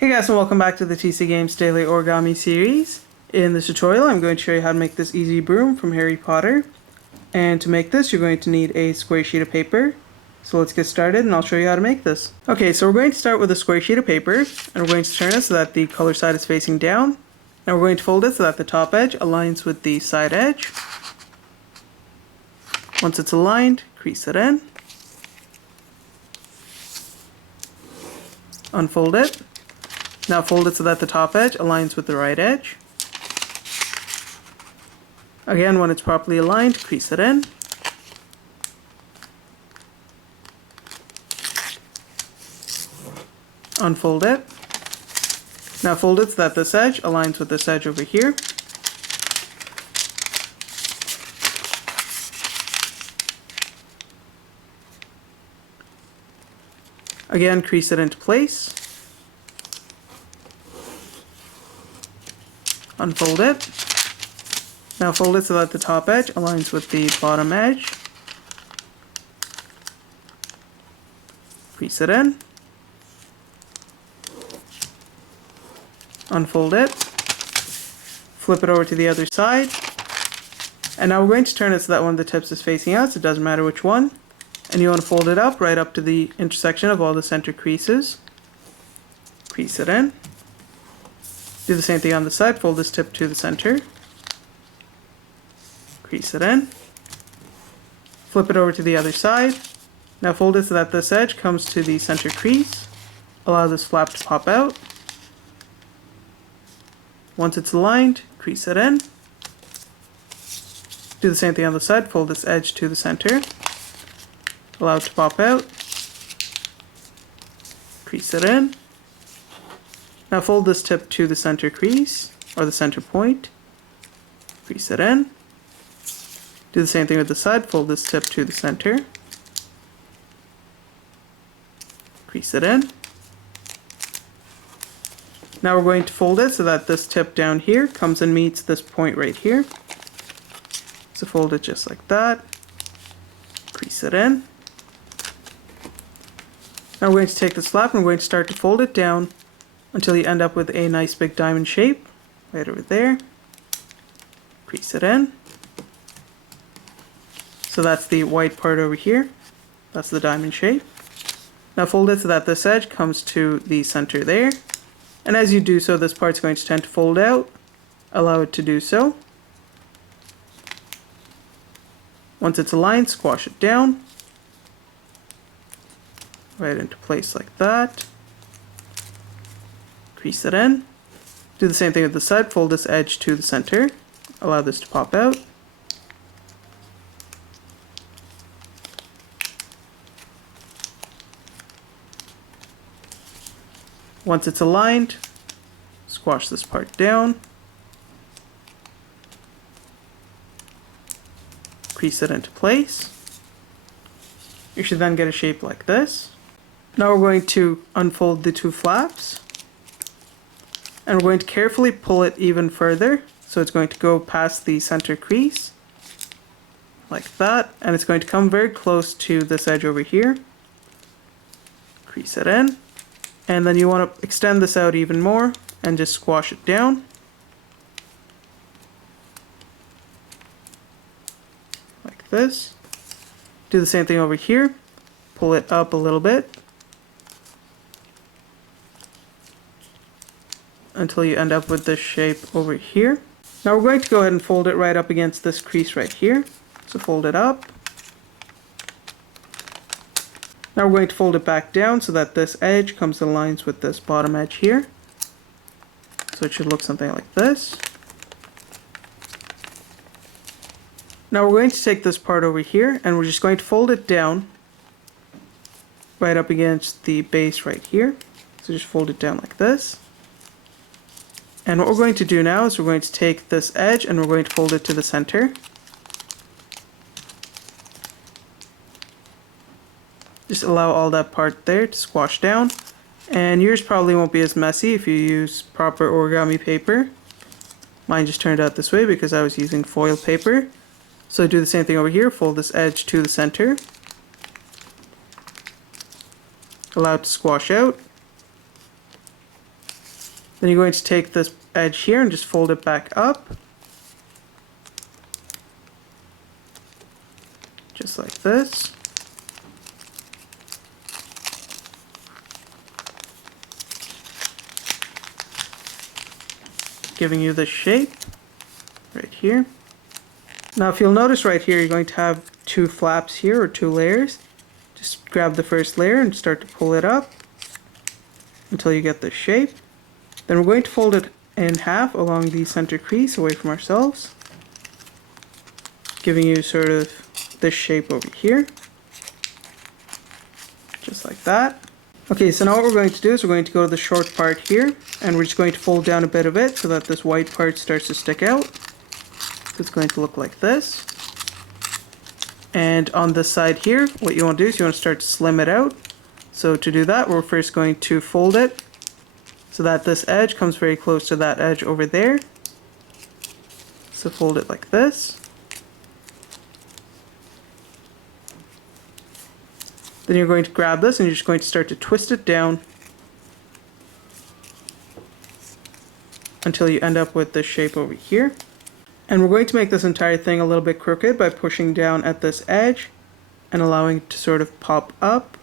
Hey guys, and welcome back to the TC Games Daily Origami series. In this tutorial I'm going to show you how to make this easy broom from Harry Potter. And to make this you're going to need a square sheet of paper. So let's get started and I'll show you how to make this. Okay, so we're going to start with a square sheet of paper and we're going to turn it so that the color side is facing down. And we're going to fold it so that the top edge aligns with the side edge. Once it's aligned, crease it in. Unfold it. Now fold it so that the top edge aligns with the right edge. Again, when it's properly aligned, crease it in. Unfold it. Now fold it so that this edge aligns with this edge over here. Again, crease it into place. Unfold it. Now fold it so that the top edge aligns with the bottom edge. Crease it in. Unfold it. Flip it over to the other side. And now we're going to turn it so that one of the tips is facing out, so it doesn't matter which one. And you want to fold it up right up to the intersection of all the center creases. Crease it in. Do the same thing on the side, fold this tip to the center. Crease it in. Flip it over to the other side. Now fold it so that this edge comes to the center crease. Allow this flap to pop out. Once it's aligned, crease it in. Do the same thing on the side, fold this edge to the center. Allow it to pop out. Crease it in. Now fold this tip to the center crease, or the center point. Crease it in. Do the same thing with the side, fold this tip to the center. Crease it in. Now we're going to fold it so that this tip down here comes and meets this point right here. So fold it just like that. Crease it in. Now we're going to take this flap and we're going to start to fold it down until you end up with a nice big diamond shape right over there. Crease it in. So that's the white part over here. That's the diamond shape. Now fold it so that this edge comes to the center there. And as you do so, this part's going to tend to fold out. Allow it to do so. Once it's aligned, squash it down. Right into place like that. Crease it in. Do the same thing with the side, fold this edge to the center. Allow this to pop out. Once it's aligned, squash this part down. Crease it into place. You should then get a shape like this. Now we're going to unfold the two flaps. And we're going to carefully pull it even further. So it's going to go past the center crease. Like that. And it's going to come very close to this edge over here. Crease it in. And then you want to extend this out even more and just squash it down. Like this. Do the same thing over here. Pull it up a little bit until you end up with this shape over here. Now we're going to go ahead and fold it right up against this crease right here. So fold it up. Now we're going to fold it back down so that this edge comes and aligns with this bottom edge here. So it should look something like this. Now we're going to take this part over here and we're just going to fold it down right up against the base right here. So just fold it down like this. And what we're going to do now is we're going to take this edge and we're going to fold it to the center. Just allow all that part there to squash down. And yours probably won't be as messy if you use proper origami paper. Mine just turned out this way because I was using foil paper. So do the same thing over here, fold this edge to the center. Allow it to squash out. Then you're going to take this edge here and just fold it back up. Just like this. Giving you this shape right here. Now if you'll notice right here, you're going to have two flaps here, or two layers. Just grab the first layer and start to pull it up until you get this shape. Then we're going to fold it in half along the center crease away from ourselves, giving you sort of this shape over here. Just like that. Okay, so now what we're going to do is we're going to go to the short part here, and we're just going to fold down a bit of it so that this white part starts to stick out. So it's going to look like this. And on this side here, what you want to do is you want to start to slim it out. So to do that, we're first going to fold it so that this edge comes very close to that edge over there. So fold it like this. Then you're going to grab this and you're just going to start to twist it down until you end up with this shape over here. And we're going to make this entire thing a little bit crooked by pushing down at this edge and allowing it to sort of pop up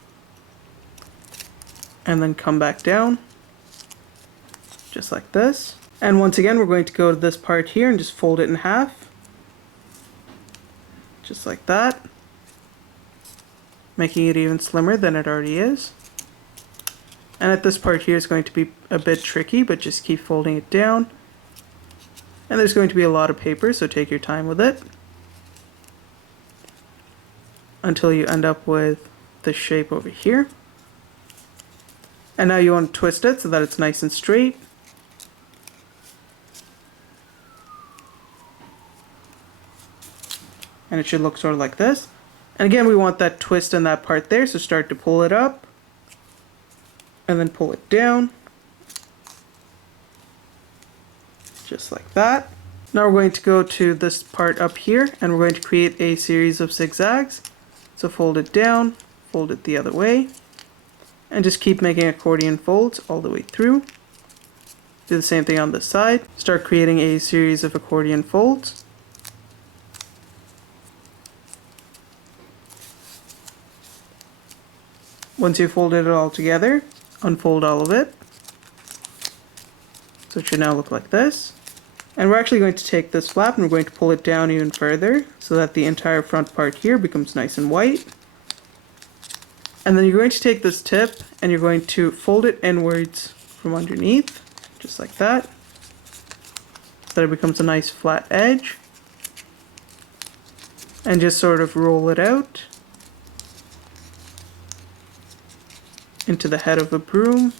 and then come back down, just like this. And once again, we're going to go to this part here and just fold it in half, just like that, making it even slimmer than it already is. And at this part here is going to be a bit tricky, but just keep folding it down. And there's going to be a lot of paper, so take your time with it until you end up with this shape over here. And now you want to twist it so that it's nice and straight. And it should look sort of like this. And again, we want that twist in that part there, so start to pull it up and then pull it down, just like that. Now we're going to go to this part up here and we're going to create a series of zigzags. So fold it down, fold it the other way, and just keep making accordion folds all the way through. Do the same thing on this side. Start creating a series of accordion folds. Once you've folded it all together, unfold all of it. So it should now look like this. And we're actually going to take this flap and we're going to pull it down even further so that the entire front part here becomes nice and white. And then you're going to take this tip and you're going to fold it inwards from underneath, just like that, so that it becomes a nice flat edge. And just sort of roll it out into the head of a broom,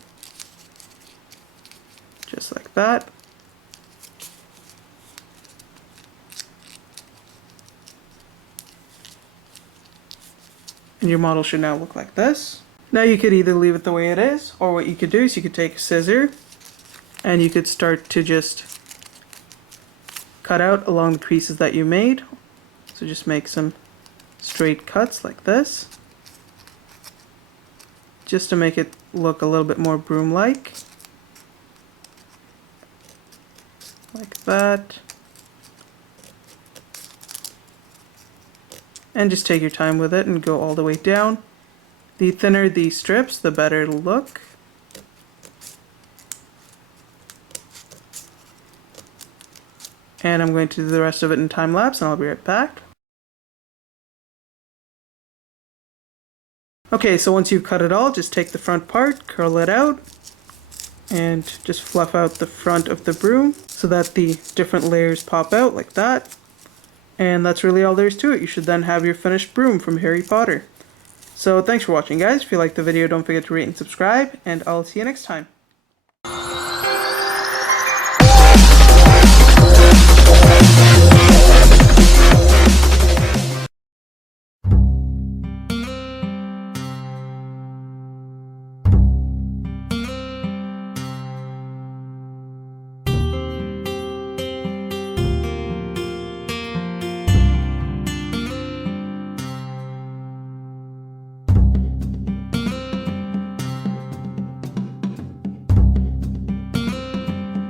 just like that. And your model should now look like this. Now you could either leave it the way it is, or what you could do is you could take a scissor and you could start to just cut out along the creases that you made. So just make some straight cuts like this, just to make it look a little bit more broom-like. Like that. And just take your time with it and go all the way down. The thinner the strips, the better it'll look. And I'm going to do the rest of it in time lapse and I'll be right back. Okay, so once you've cut it all, just take the front part, curl it out, and just fluff out the front of the broom so that the different layers pop out like that. And that's really all there is to it. You should then have your finished broom from Harry Potter. So thanks for watching, guys. If you liked the video, don't forget to rate and subscribe, and I'll see you next time.